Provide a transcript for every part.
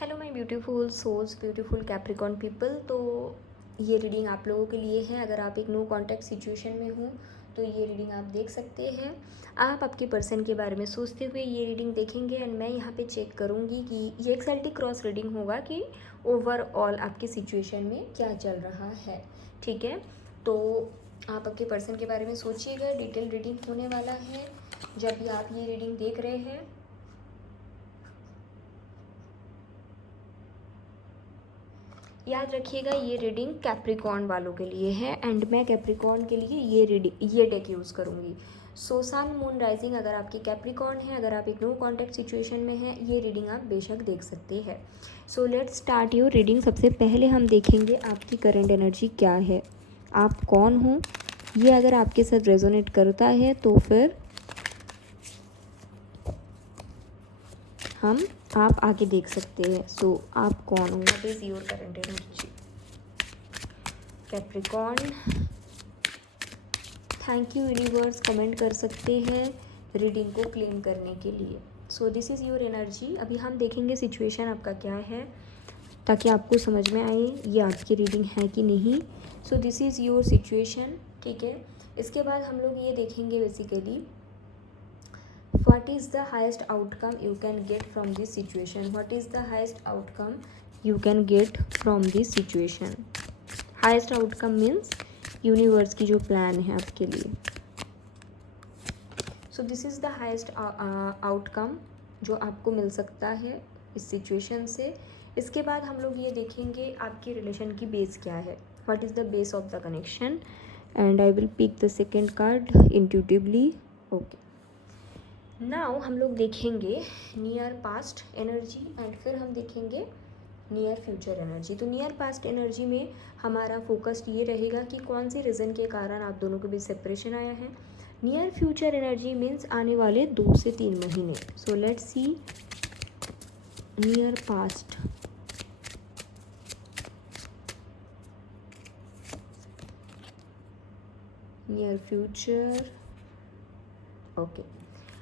Hello my beautiful souls, beautiful Capricorn people. तो ये reading आप लोगों के लिए है। अगर आप एक नो कॉन्टैक्ट सिचुएशन में हो तो ये रीडिंग आप देख सकते हैं। आप आपके पर्सन के बारे में सोचते हुए ये रीडिंग देखेंगे एंड मैं यहाँ पे चेक करूँगी कि ये एक सेल्टिक क्रॉस रीडिंग होगा कि ओवरऑल आपकी सिचुएशन में क्या चल रहा है। ठीक है, तो आप आपके पर्सन के बारे में सोचिएगा। डिटेल रीडिंग होने वाला है जब भी आप ये रीडिंग देख रहे हैं। याद रखिएगा ये रीडिंग कैप्रिकॉर्न वालों के लिए है एंड मैं कैप्रिकॉर्न के लिए ये डेक यूज़ करूँगी। सो सन मून राइजिंग अगर आपके कैप्रिकॉर्न है, अगर आप एक नो कॉन्टैक्ट सिचुएशन में हैं, ये रीडिंग आप बेशक देख सकते हैं। So let's start your reading. सबसे पहले हम देखेंगे आपकी करंट एनर्जी क्या है, आप कौन हो। ये अगर आपके साथ रेजोनेट करता है तो फिर आप आगे देख सकते हैं। सो आप कौन हो, what is your current energy Capricorn. Thank you universe, comment कर सकते हैं रीडिंग को क्लेम करने के लिए। So this is your energy. अभी हम देखेंगे सिचुएशन आपका क्या है ताकि आपको समझ में आए ये आपकी रीडिंग है कि नहीं। So this is your situation. ठीक है, इसके बाद हम लोग ये देखेंगे basically what is the highest outcome you can get from this situation. What is the highest outcome you can get from this situation. highest outcome means universe की जो प्लान है आपके लिए। So this is the highest outcome जो आपको मिल सकता है इस सिचुएशन से। इसके बाद हम लोग ये देखेंगे आपकी रिलेशन की बेस क्या है, what is the base of the connection and I will pick the second card intuitively. Okay, now हम लोग देखेंगे नियर पास्ट एनर्जी एंड फिर हम देखेंगे नियर फ्यूचर एनर्जी। तो नियर पास्ट एनर्जी में हमारा फोकस ये रहेगा कि कौन से रीज़न के कारण आप दोनों के बीच सेपरेशन आया है। नियर फ्यूचर एनर्जी मीन्स आने वाले 2 से 3 महीने। So let's see near past, near future. Okay,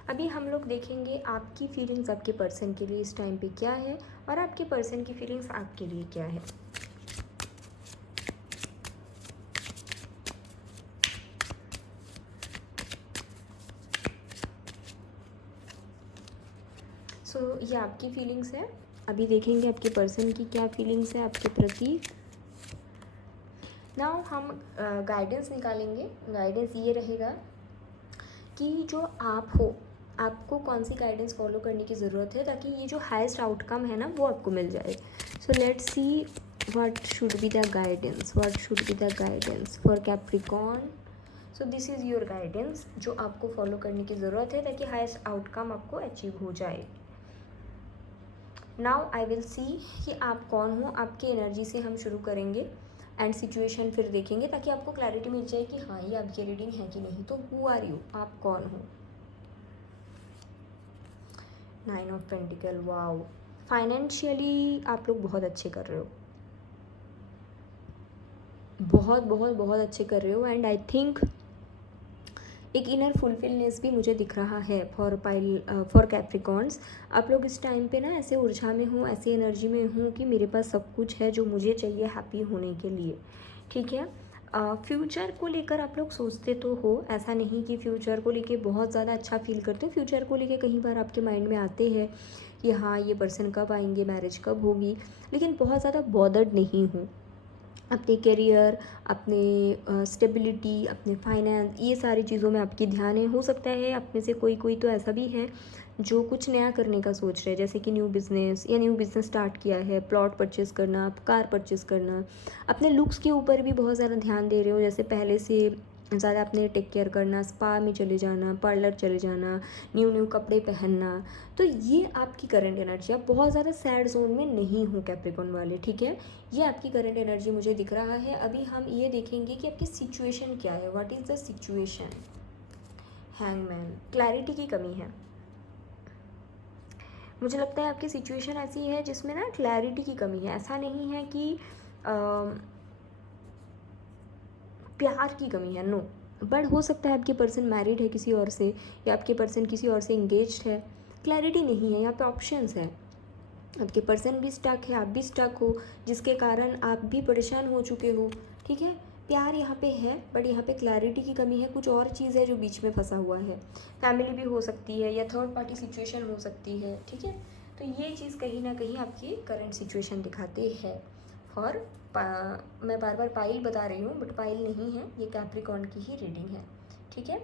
अभी हम लोग देखेंगे आपकी फीलिंग्स आपके पर्सन के लिए इस टाइम पे क्या है और आपके पर्सन की फीलिंग्स आपके लिए क्या है। सो ये आपकी फीलिंग्स है। अभी देखेंगे आपके पर्सन की क्या फीलिंग्स है आपके प्रति। नाउ हम गाइडेंस निकालेंगे। गाइडेंस ये रहेगा कि जो आप हो, आपको कौन सी गाइडेंस फॉलो करने की ज़रूरत है ताकि ये जो हाईएस्ट आउटकम है ना वो आपको मिल जाए। So let's see what should be the guidance, what should be the guidance for Capricorn. So this is your guidance जो आपको फॉलो करने की ज़रूरत है ताकि हाईएस्ट आउटकम आपको अचीव हो जाए। नाउ आई विल सी कि आप कौन हो। आपकी एनर्जी से हम शुरू करेंगे एंड सिचुएशन फिर देखेंगे ताकि आपको क्लैरिटी मिल जाए कि हाँ ये आपकी रीडिंग है कि नहीं। तो हु आर यू, आप कौन हो। 9 ऑफ पेंटिकल। वाओ, फाइनेंशियली आप लोग बहुत अच्छे कर रहे हो, बहुत बहुत बहुत अच्छे कर रहे हो एंड आई थिंक एक इनर फुलफिलनेस भी मुझे दिख रहा है फॉर कैप्रिकॉर्न्स। आप लोग इस टाइम पे ना ऐसे ऊर्जा में हो, ऐसी एनर्जी में हो कि मेरे पास सब कुछ है जो मुझे चाहिए हैप्पी होने के लिए। ठीक है, फ्यूचर को लेकर आप लोग सोचते तो हो, ऐसा नहीं कि फ्यूचर को लेके बहुत ज़्यादा अच्छा फील करते हो। फ्यूचर को लेके कई बार आपके माइंड में आते हैं कि हाँ ये पर्सन कब आएंगे, मैरिज कब होगी, लेकिन बहुत ज़्यादा बॉदर्ड नहीं हूँ। अपने करियर, अपने स्टेबिलिटी, अपने फाइनेंस, ये सारी चीज़ों में आपकी ध्यान है। हो सकता है आप में से कोई कोई तो ऐसा भी है जो कुछ नया करने का सोच रहे हैं, जैसे कि न्यू बिज़नेस स्टार्ट किया है, प्लॉट परचेज़ करना, कार परचेज़ करना। अपने लुक्स के ऊपर भी बहुत ज़्यादा ध्यान दे रहे हो, जैसे पहले से ज़्यादा अपने टेक केयर करना, स्पा में चले जाना, पार्लर चले जाना, न्यू कपड़े पहनना। तो ये आपकी करंट एनर्जी। आप बहुत ज़्यादा सैड जोन में नहीं हो कैप्रिकॉर्न वाले। ठीक है, ये आपकी करंट एनर्जी मुझे दिख रहा है। अभी हम ये देखेंगे कि आपकी सिचुएशन क्या है, what is the situation. Hangman, clarity की कमी है। मुझे लगता है आपकी सिचुएशन ऐसी है जिसमें ना क्लैरिटी की कमी है। ऐसा नहीं है कि प्यार की कमी है, नो, बट हो सकता है आपके पर्सन मैरिड है किसी और से या आपके पर्सन किसी और से इंगेज्ड है। क्लैरिटी नहीं है, यहाँ पे ऑप्शंस है। आपके पर्सन भी स्टक है, आप भी स्टक हो, जिसके कारण आप भी परेशान हो चुके हो। ठीक है, प्यार यहाँ पे है बट यहाँ पे क्लैरिटी की कमी है, कुछ और चीज़ है जो बीच में फंसा हुआ है। फैमिली भी हो सकती है या थर्ड पार्टी सिचुएशन हो सकती है। ठीक है, तो ये चीज़ कहीं ना कहीं आपकी करंट सिचुएशन दिखाती है। फॉर मैं बार बार पाइल बता रही हूँ बट पाइल नहीं है, ये कैप्रिकॉर्न की ही रीडिंग है। ठीक है,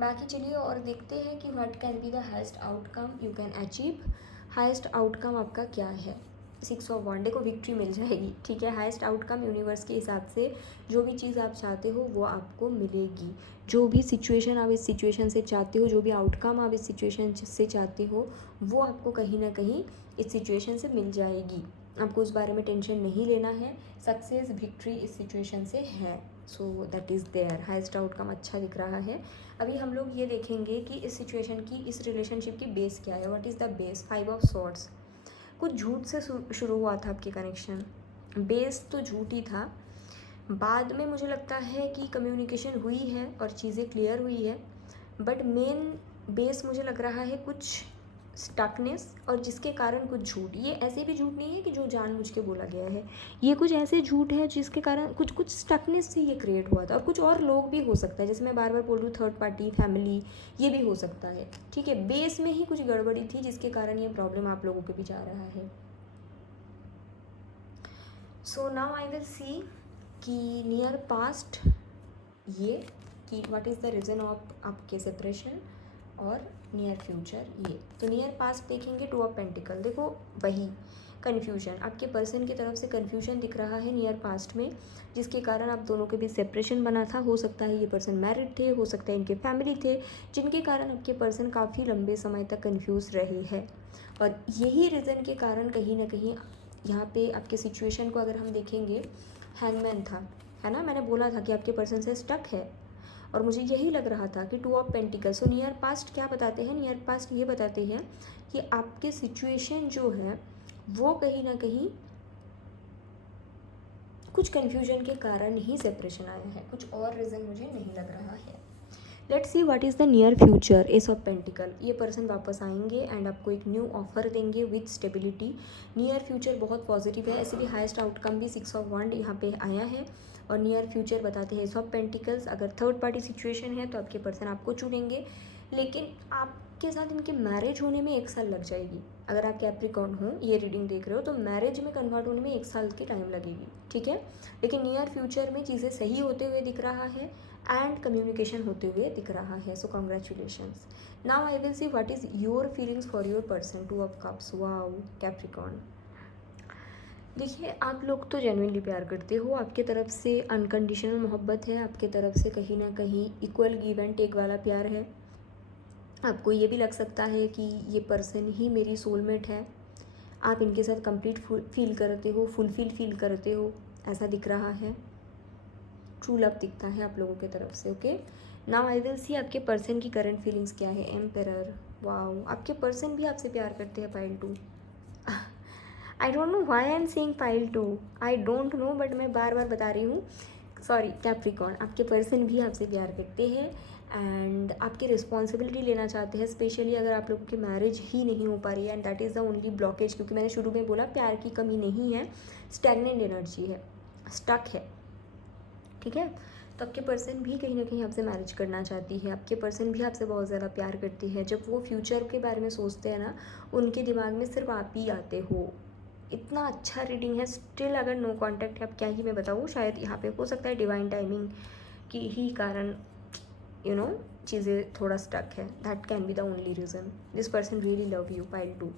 बाकी चलिए और देखते हैं कि what can be the highest outcome you can achieve. Highest outcome आपका क्या है? 6 ऑफ वॉन्ड, देखो विक्ट्री मिल जाएगी। ठीक है, हाईएस्ट आउटकम यूनिवर्स के हिसाब से जो भी चीज़ आप चाहते हो वो आपको मिलेगी। जो भी सिचुएशन आप इस सिचुएशन से चाहते हो, जो भी आउटकम आप इस सिचुएशन से चाहते हो, वो आपको कहीं ना कहीं इस सिचुएशन से मिल जाएगी। आपको उस बारे में टेंशन नहीं लेना है, सक्सेस विक्ट्री इस सिचुएशन से है। So that is there, highest outcome अच्छा दिख रहा है। अभी हम लोग ये देखेंगे कि इस सिचुएशन की, इस रिलेशनशिप की बेस क्या है। What is the base? 5 of swords. कुछ झूठ से शुरू हुआ था आपके कनेक्शन, बेस तो झूठ ही था। बाद में मुझे लगता है कि कम्युनिकेशन हुई है और चीज़ें क्लियर हुई है, बट मेन बेस मुझे लग रहा है कुछ स्टकनेस, और जिसके कारण कुछ झूठ। ये ऐसे भी झूठ नहीं है कि जो जानबूझ के बोला गया है, ये कुछ ऐसे झूठ है जिसके कारण कुछ स्टकनेस से ये क्रिएट हुआ था। और कुछ और लोग भी हो सकता है, जैसे मैं बार बार बोल रही हूँ थर्ड पार्टी, फैमिली, ये भी हो सकता है। ठीक है, बेस में ही कुछ गड़बड़ी थी जिसके कारण ये प्रॉब्लम आप लोगों के भी जा रहा है। So now I will see कि नियर पास्ट ये, कि what is the reason of आपके सेपरेशन, और नियर फ्यूचर ये। तो नियर पास्ट देखेंगे 2 ऑफ पेंटिकल, देखो वही कन्फ्यूजन, आपके पर्सन की तरफ से कन्फ्यूजन दिख रहा है नियर पास्ट में, जिसके कारण आप दोनों के बीच सेपरेशन बना था। हो सकता है ये पर्सन मैरिड थे, हो सकता है इनके फैमिली थे, जिनके कारण आपके पर्सन काफ़ी लंबे समय तक कन्फ्यूज़ रहे हैं। और यही रीज़न के कारण कहीं ना कहीं यहाँ पे आपके सिचुएशन को अगर हम देखेंगे, हैंगमैन था, है ना, मैंने बोला था कि आपके पर्सन से स्टक है, और मुझे यही लग रहा था कि 2 of pentacle. So near past क्या बताते हैं? नियर पास्ट ये बताते हैं कि आपके सिचुएशन जो है वो कहीं ना कहीं कुछ कन्फ्यूजन के कारण ही सेपरेशन आया है, कुछ और रीज़न मुझे नहीं लग रहा है। Let's see what is the near future. S of pentacle, ये पर्सन वापस आएंगे एंड आपको एक न्यू ऑफर देंगे विद स्टेबिलिटी। नियर फ्यूचर बहुत पॉजिटिव है, ऐसे भी हाईएस्ट आउटकम भी 6 ऑफ वॉन्ड यहाँ पे आया है, और नियर फ्यूचर बताते हैं एस ऑफ पेंटिकल्स। अगर थर्ड पार्टी सिचुएशन है तो आपके पर्सन आपको चुनेंगे, लेकिन आपके साथ इनके मैरिज होने में 1 साल लग जाएगी। अगर आप कैप्रिकॉर्न हो, ये रीडिंग देख रहे हो, तो मैरिज में कन्वर्ट होने में 1 साल की टाइम लगेगी। ठीक है, लेकिन नियर फ्यूचर में चीज़ें सही होते हुए दिख रहा है एंड कम्युनिकेशन होते हुए दिख रहा है। सो congratulations. Now I will see what is your feelings for your person. 2 of cups, wow Capricorn. देखिए, आप लोग तो जेन्युइनली प्यार करते हो, आपके तरफ से अनकंडीशनल मोहब्बत है, आपके तरफ से कहीं ना कहीं इक्वल गिव एंड टेक वाला प्यार है। आपको ये भी लग सकता है कि ये पर्सन ही मेरी सोलमेट है, आप इनके साथ कंप्लीट फील करते हो, फुलफिल फील करते हो, ऐसा दिख रहा है। ट्रू लव दिखता है आप लोगों की तरफ से। Okay, now I will see आपके पर्सन की करंट फीलिंग्स क्या है। एम्पेरर, वाओ, आपके पर्सन भी आपसे प्यार करते हैं। Pile 2, I don't know why I am saying pile 2, I don't know, but मैं बार बार बता रही हूँ, सॉरी कैप्रिकॉर्न, आपके पर्सन भी आपसे प्यार करते हैं एंड आपकी रिस्पॉन्सिबिलिटी लेना चाहते हैं, स्पेशली अगर आप लोगों की मैरिज ही नहीं हो पा रही है, and that is the only blockage. क्योंकि मैंने शुरू में बोला प्यार की कमी नहीं है, स्टैगनेंट एनर्जी है, स्टक है। ठीक है, तो आपके पर्सन भी कहीं ना कहीं आपसे मैरिज करना चाहती है, आपके पर्सन भी आपसे बहुत ज़्यादा प्यार करती है। जब वो फ्यूचर के बारे में सोचते हैं ना, उनके दिमाग में सिर्फ आप ही आते हो। इतना अच्छा रीडिंग है, स्टिल अगर नो कॉन्टैक्ट है, अब क्या ही मैं बताऊँ, शायद यहाँ पे हो सकता है डिवाइन टाइमिंग की ही कारण चीज़ें थोड़ा स्टक है। That can be the only reason. This person really love you. Pile 2,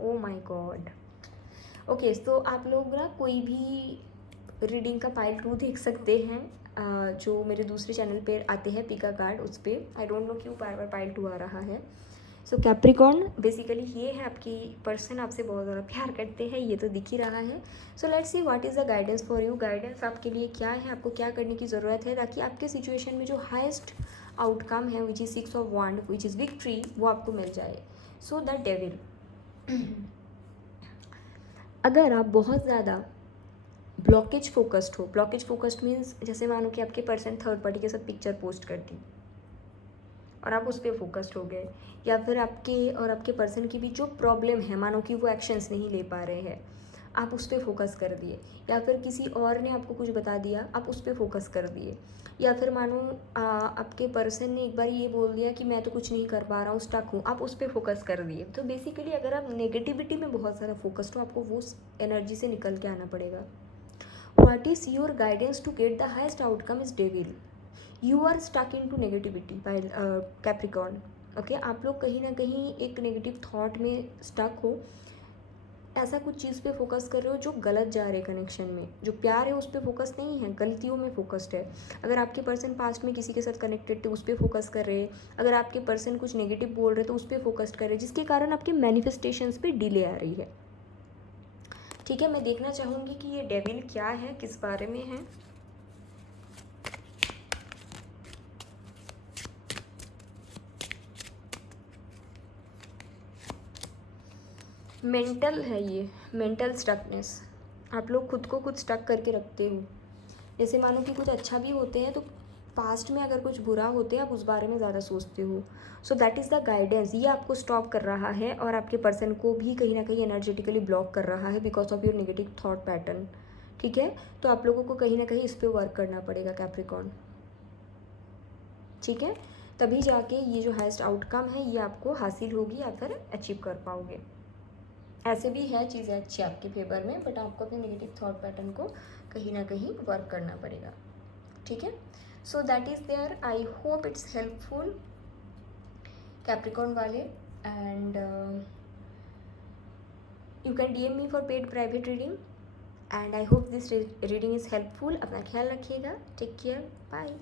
oh my god. Okay, तो आप लोग ना कोई भी रीडिंग का पाइल 2 देख सकते हैं, जो मेरे दूसरे चैनल पे आते हैं पिका कार्ड, उस पर। आई डोंट नो क्यों बार बार पाइल 2 आ रहा है। सो कैप्रिकॉर्न, बेसिकली ये है आपकी पर्सन आपसे बहुत ज़्यादा प्यार करते हैं, ये तो दिख ही रहा है। So let's see what is the guidance for you. Guidance आपके लिए क्या है, आपको क्या करने की ज़रूरत है ताकि आपके सिचुएशन में जो हाईएस्ट आउटकम है which is 6 of wand, which is victory, वो आपको मिल जाए। सो द डेविल, अगर आप बहुत ज़्यादा ब्लॉकेज फोकस्ड हो, ब्लॉकेज फोकस्ड मीन्स जैसे मानो कि आपके पर्सन थर्ड पार्टी के साथ पिक्चर पोस्ट करती, और आप उस पर फोकस्ड हो गए, या फिर आपके और आपके पर्सन की भी जो प्रॉब्लम है, मानो कि वो एक्शंस नहीं ले पा रहे हैं, आप उस पर फोकस कर दिए, या फिर किसी और ने आपको कुछ बता दिया, आप उस पर फोकस कर दिए, या फिर मानो आपके पर्सन ने एक बार ये बोल दिया कि मैं तो कुछ नहीं कर पा रहा हूँ, स्टक हूँ, आप उस पर फोकस कर दिए। तो बेसिकली अगर आप नेगेटिविटी में बहुत ज़्यादा फोकस्ड हो, आपको वो एनर्जी से निकल के आना पड़ेगा। What is your guidance to get the highest outcome is devil. You are stuck into negativity by Capricorn. Okay, आप लोग कहीं ना कहीं एक नेगेटिव थॉट में स्टक हो, ऐसा कुछ चीज़ पे फोकस कर रहे हो जो गलत जा रहे कनेक्शन में। जो प्यार है उस पर फोकस नहीं है, गलतियों में फोकस्ड है। अगर आपके पर्सन पास्ट में किसी के साथ कनेक्टेड थे, उस पर फोकस कर रहे हैं। अगर आपके पर्सन कुछ नेगेटिव बोल रहे तो उस पर फोकस कर रहे हैं, जिसके कारण आपके मैनिफेस्टेशंस पे डिले आ रही है। ठीक है, मैं देखना चाहूँगी कि ये डेविल क्या है, किस बारे में है। मेंटल है ये, मेंटल स्टकनेस। आप लोग खुद को खुद स्टक करके रखते हो। जैसे मानो कि कुछ अच्छा भी होते हैं तो पास्ट में अगर कुछ बुरा होते हैं आप उस बारे में ज़्यादा सोचते हो। सो दैट इज़ द गाइडेंस। ये आपको स्टॉप कर रहा है और आपके पर्सन को भी कहीं ना कहीं एनर्जेटिकली ब्लॉक कर रहा है because of your negative thought pattern. ठीक है, तो आप लोगों को कहीं ना कहीं इस पर वर्क करना पड़ेगा कैप्रिकॉर्न। ठीक है, तभी जाके ये जो हाईएस्ट आउटकम है ये आपको हासिल होगी या फिर अचीव कर पाओगे। ऐसे भी है चीज़ें अच्छी आपके फेवर में, बट आपको अपने नेगेटिव थॉट पैटर्न को कहीं ना कहीं वर्क करना पड़ेगा। ठीक है, so that is there. I hope it's helpful Capricorn वाले। And you can DM me for paid private reading. And I hope this reading is helpful. अपना ख्याल रखिएगा, टेक केयर, बाय।